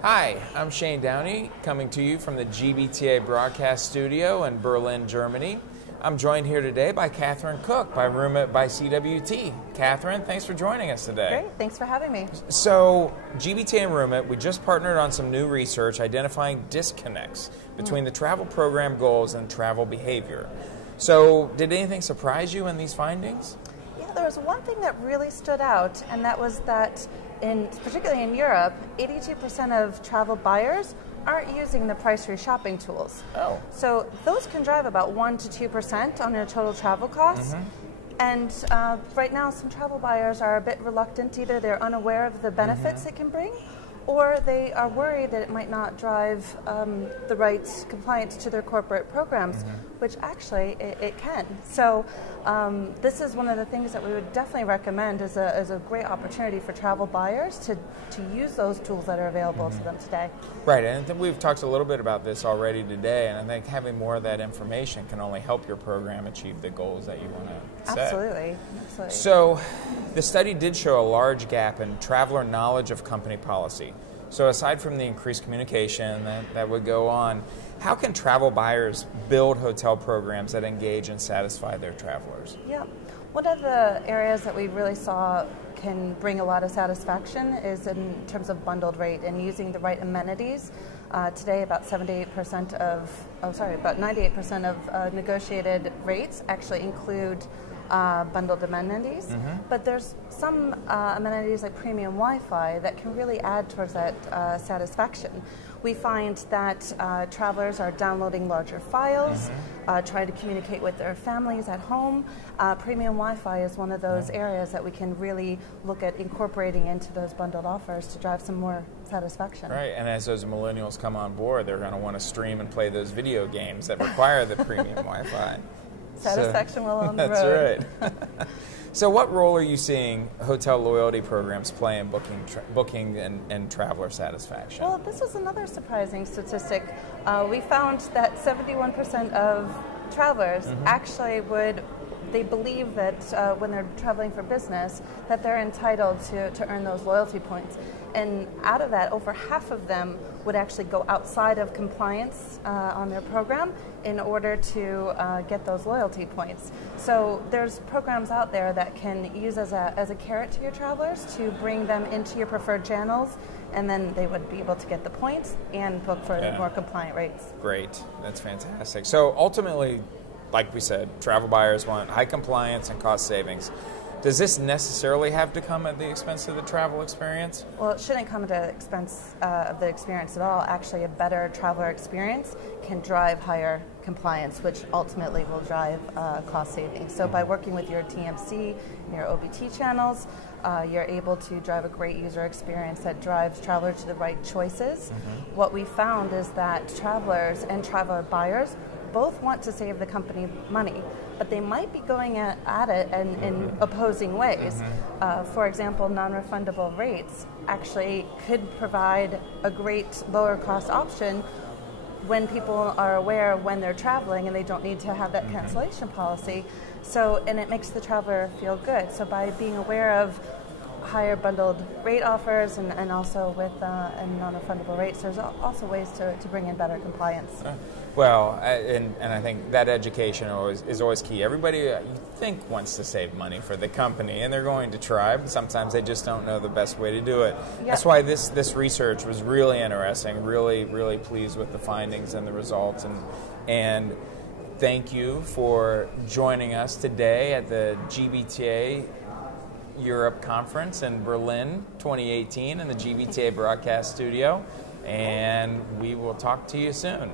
Hi, I'm Shane Downey, coming to you from the GBTA broadcast studio in Berlin, Germany. I'm joined here today by Katherine Cook by RoomIt by CWT. Katherine, thanks for joining us today. Great, thanks for having me. So, GBTA and RoomIt, we just partnered on some new research identifying disconnects between the travel program goals and travel behavior. So, did anything surprise you in these findings? Yeah, there was one thing that really stood out, and that was that particularly in Europe, 82% of travel buyers aren't using the price reshopping tools. Oh. So those can drive about 1 to 2% on your total travel costs. And right now, some travel buyers are a bit reluctant. Either they're unaware of the benefits it can bring, or they are worried that it might not drive the right compliance to their corporate programs, which actually it can. So this is one of the things that we would definitely recommend as a great opportunity for travel buyers to use those tools that are available to them today. Right, and I think we've talked a little bit about this already today, and I think having more of that information can only help your program achieve the goals that you want to set. Absolutely. So, the study did show a large gap in traveler knowledge of company policy. So aside from the increased communication that would go on, how can travel buyers build hotel programs that engage and satisfy their travelers? Yeah. One of the areas that we really saw can bring a lot of satisfaction is in terms of bundled rate and using the right amenities. Today, about 98% about 98% of negotiated rates actually include bundled amenities, but there's some amenities like premium Wi-Fi that can really add towards that satisfaction. We find that travelers are downloading larger files, trying to communicate with their families at home. Premium Wi-Fi is one of those areas that we can really look at incorporating into those bundled offers to drive some more satisfaction. Right, and as those millennials come on board, they're going to want to stream and play those video games that require the premium Wi-Fi. Satisfaction while on the road. That's right. So what role are you seeing hotel loyalty programs play in booking and traveler satisfaction? Well, this is another surprising statistic. We found that 71% of travelers actually they believe that when they're traveling for business, that they're entitled to earn those loyalty points. And out of that, over half of them would actually go outside of compliance on their program in order to get those loyalty points. So there's programs out there that can use as a carrot to your travelers to bring them into your preferred channels, and then they would be able to get the points and book for more compliant rates. Great. That's fantastic. So ultimately, like we said, travel buyers want high compliance and cost savings. Does this necessarily have to come at the expense of the travel experience? Well, it shouldn't come at the expense of the experience at all. Actually, a better traveler experience can drive higher compliance, which ultimately will drive cost savings. So by working with your TMC and your OBT channels, you're able to drive a great user experience that drives travelers to the right choices. What we found is that travelers and traveler buyers both want to save the company money, but they might be going at it in opposing ways. For example, non-refundable rates actually could provide a great lower cost option when people are aware when they're traveling and they don't need to have that cancellation policy. So, and it makes the traveler feel good. So by being aware of higher bundled rate offers and also with non-refundable rates, there's also ways to bring in better compliance. Well, and I think that education is always key. Everybody, you think, wants to save money for the company, and they're going to try, but sometimes they just don't know the best way to do it. Yep. That's why this research was really interesting, really pleased with the findings and the results. And thank you for joining us today at the GBTA Europe Conference in Berlin 2018 in the GBTA broadcast studio, and we will talk to you soon.